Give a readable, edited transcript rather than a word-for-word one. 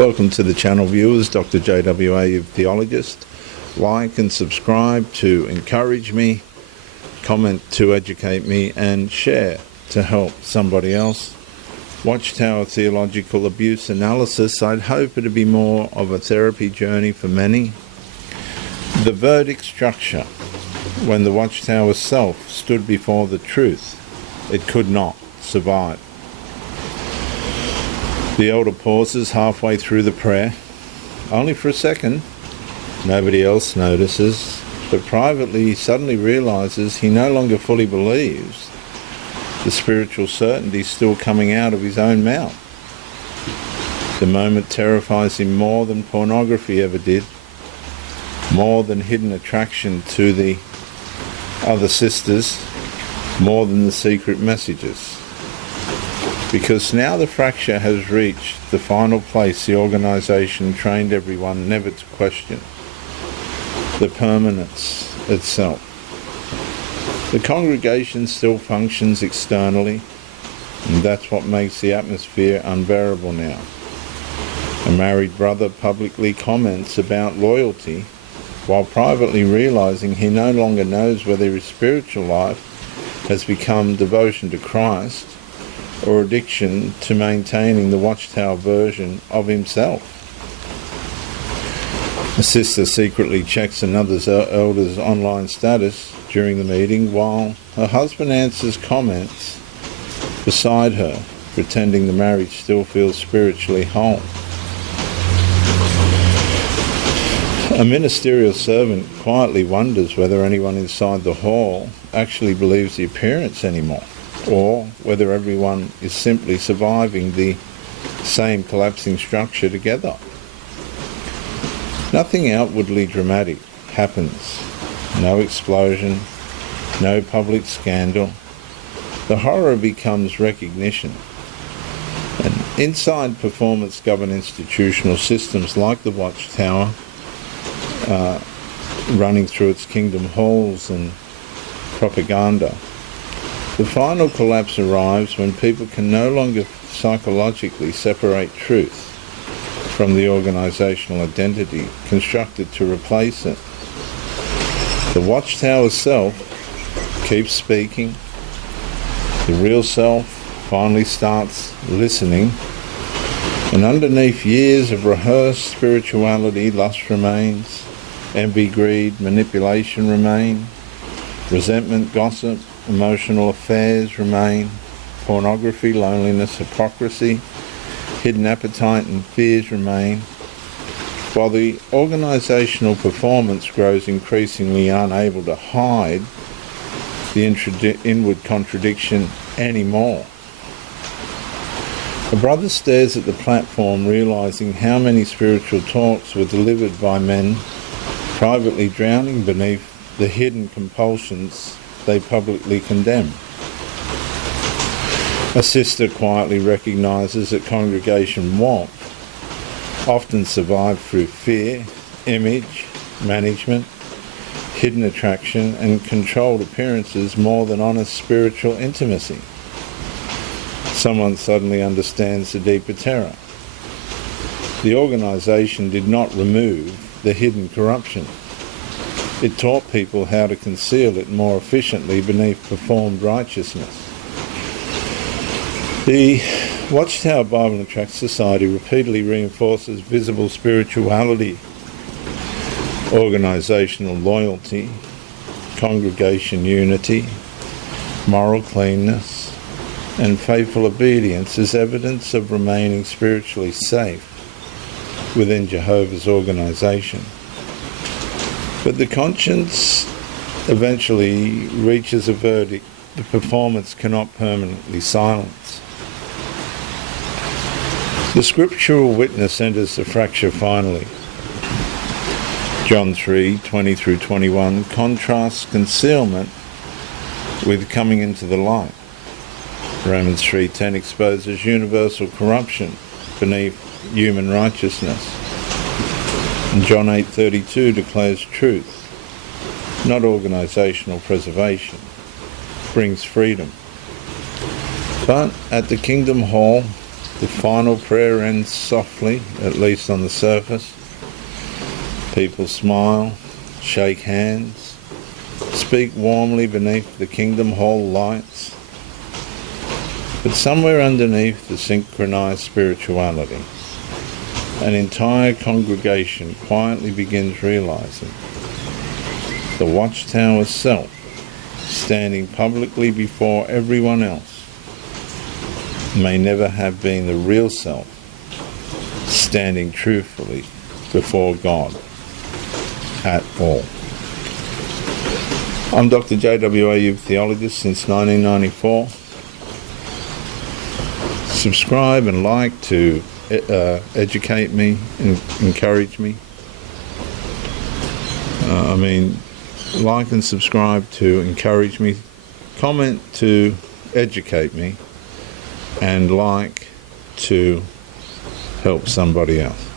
Welcome to the channel viewers, Dr. JW, theologist. Like and subscribe to encourage me, comment to educate me, and share to help somebody else. Watchtower theological abuse analysis. I'd hope it'd be more of a therapy journey for many. The verdict structure. When the Watchtower self stood before the truth, it could not survive. The elder pauses halfway through the prayer, only for a second. Nobody else notices, but privately he suddenly realizes he no longer fully believes the spiritual certainty still coming out of his own mouth. The moment terrifies him more than pornography ever did, more than hidden attraction to the other sisters, more than the secret messages. Because now the fracture has reached the final place the organisation trained everyone never to question: the permanence itself. The congregation still functions externally, and that's what makes the atmosphere unbearable now. A married brother publicly comments about loyalty, while privately realising he no longer knows whether his spiritual life has become devotion to Christ or addiction to maintaining the Watchtower version of himself. A sister secretly checks another elder's online status during the meeting while her husband answers comments beside her, pretending the marriage still feels spiritually whole. A ministerial servant quietly wonders whether anyone inside the hall actually believes the appearance anymore, or whether everyone is simply surviving the same collapsing structure together. Nothing outwardly dramatic happens. No explosion, no public scandal. The horror becomes recognition. And inside performance-governed institutional systems like the Watchtower, running through its kingdom halls and propaganda, the final collapse arrives when people can no longer psychologically separate truth from the organisational identity constructed to replace it. The Watchtower self keeps speaking. The real self finally starts listening. And underneath years of rehearsed spirituality, lust remains, envy, greed, manipulation remain, resentment, gossip, emotional affairs remain, pornography, loneliness, hypocrisy, hidden appetite and fears remain, while the organisational performance grows increasingly unable to hide the inward contradiction anymore. A brother stares at the platform, realising how many spiritual talks were delivered by men privately drowning beneath the hidden compulsions they publicly condemn. A sister quietly recognises that congregation warmth often survived through fear, image, management, hidden attraction and controlled appearances more than honest spiritual intimacy. Someone suddenly understands the deeper terror. The organisation did not remove the hidden corruption. It taught people how to conceal it more efficiently beneath performed righteousness. The Watchtower Bible and Tract Society repeatedly reinforces visible spirituality, organisational loyalty, congregation unity, moral cleanness, and faithful obedience as evidence of remaining spiritually safe within Jehovah's organisation. But the conscience eventually reaches a verdict the performance cannot permanently silence. The scriptural witness enters the fracture finally. John 3:20-21 contrasts concealment with coming into the light. Romans 3:10 exposes universal corruption beneath human righteousness. And John 8:32 declares truth, not organisational preservation, brings freedom. But at the Kingdom Hall, The final prayer ends softly, at least on the surface. People smile, shake hands, speak warmly beneath the Kingdom Hall lights. But somewhere underneath the synchronized spirituality, an entire congregation quietly begins realizing the Watchtower self, standing publicly before everyone else, may never have been the real self, standing truthfully before God at all. I'm Dr. JW, theologist since 1994. Subscribe and like to educate me and encourage me. Like and subscribe to encourage me. Comment to educate me. And like to help somebody else.